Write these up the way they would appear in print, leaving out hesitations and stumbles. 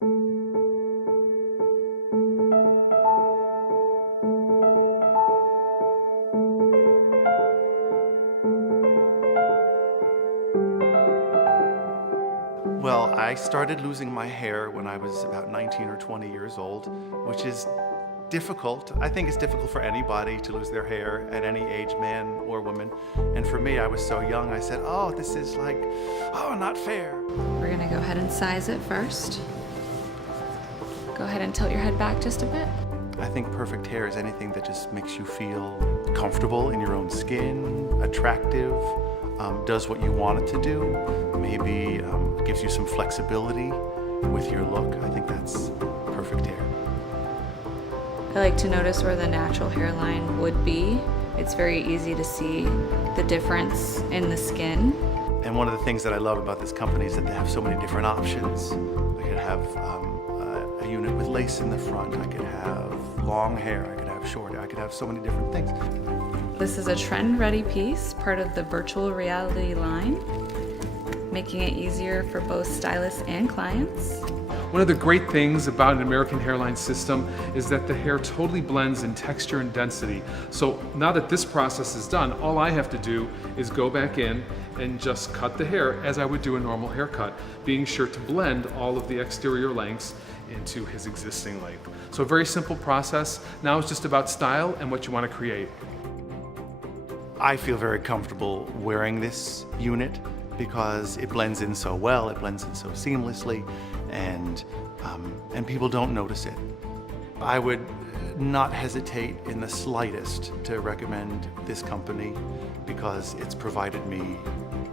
Well, I started losing my hair when I was about 19 or 20 years old, which is difficult. I think it's difficult for anybody to lose their hair at any age, man or woman. And for me, I was so young, I said, oh, this is like, oh, not fair. We're gonna go ahead and size it first. Go ahead and tilt your head back just a bit. I think perfect hair is anything that just makes you feel comfortable in your own skin, attractive, does what you want it to do, maybe gives you some flexibility with your look. I think that's perfect hair. I like to notice where the natural hairline would be. It's very easy to see the difference in the skin. And one of the things that I love about this company is that they have so many different options. I could have a unit with lace in the front. I could have long hair. I could have short hair. I could have so many different things. This is a trend-ready piece, part of the virtual reality line, making it easier for both stylists and clients. One of the great things about an American hairline system is that the hair totally blends in texture and density. So now that this process is done, all I have to do is go back in and just cut the hair as I would do a normal haircut, being sure to blend all of the exterior lengths into his existing length. So a very simple process. Now it's just about style and what you want to create. I feel very comfortable wearing this unit because it blends in so well, it blends in so seamlessly, and people don't notice it. I would not hesitate in the slightest to recommend this company because it's provided me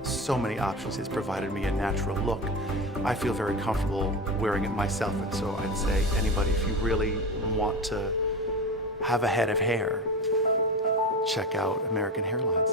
so many options. It's provided me a natural look. I feel very comfortable wearing it myself, and so I'd say anybody, if you really want to have a head of hair, check out American Hairlines.